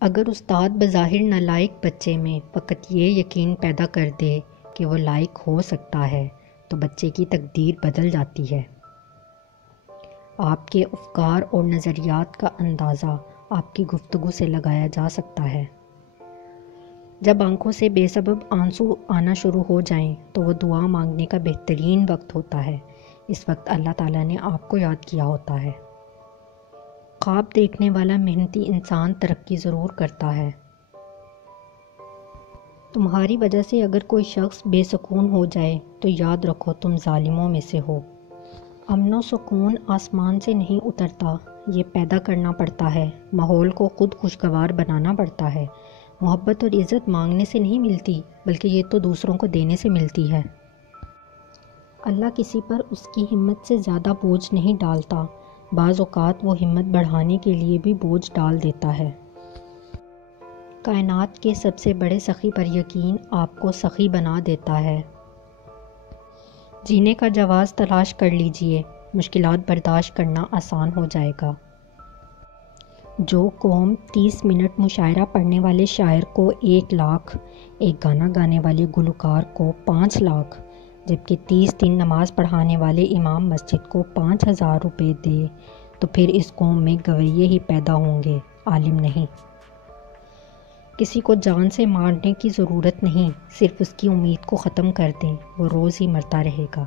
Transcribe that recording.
اگر استاد بظاہر نالائق بچے میں فقط یہ یقین پیدا کر دے کہ وہ لائق ہو سکتا ہے تو بچے کی تقدیر بدل جاتی ہے۔ آپ کے افکار اور نظریات کا اندازہ آپ کی گفتگو سے لگایا جا سکتا ہے۔ جب آنکھوں سے بے سبب آنسو آنا شروع ہو جائیں تو وہ دعا مانگنے کا بہترین وقت ہوتا ہے۔ اس وقت اللہ تعالیٰ نے آپ کو یاد کیا ہوتا ہے۔ خواب دیکھنے والا محنتی انسان ترقی ضرور کرتا ہے۔ تمہاری وجہ سے اگر کوئی شخص بے سکون ہو جائے تو یاد رکھو تم ظالموں میں سے ہو۔ امن و سکون آسمان سے نہیں اترتا، یہ پیدا کرنا پڑتا ہے۔ ماحول کو خود خوشگوار بنانا پڑتا ہے۔ محبت اور عزت مانگنے سے نہیں ملتی، بلکہ یہ تو دوسروں کو دینے سے ملتی ہے۔ اللہ کسی پر اس کی ہمت سے زیادہ بوجھ نہیں ڈالتا، بعض اوقات وہ ہمت بڑھانے کے لیے بھی بوجھ ڈال دیتا ہے۔ کائنات کے سب سے بڑے سخی پر یقین آپ کو سخی بنا دیتا ہے۔ جینے کا جواز تلاش کر لیجئے، مشکلات برداشت کرنا آسان ہو جائے گا۔ جو قوم 30 منٹ مشاعرہ پڑھنے والے شاعر کو 1 لاکھ، ایک گانا گانے والے گلوکار کو 5 لاکھ، جبکہ 30 دن نماز پڑھانے والے امام مسجد کو 5,000 روپے دے تو پھر اس قوم میں گویے ہی پیدا ہوں گے، عالم نہیں۔ کسی کو جان سے مارنے کی ضرورت نہیں، صرف اس کی امید کو ختم کر دیں، وہ روز ہی مرتا رہے گا۔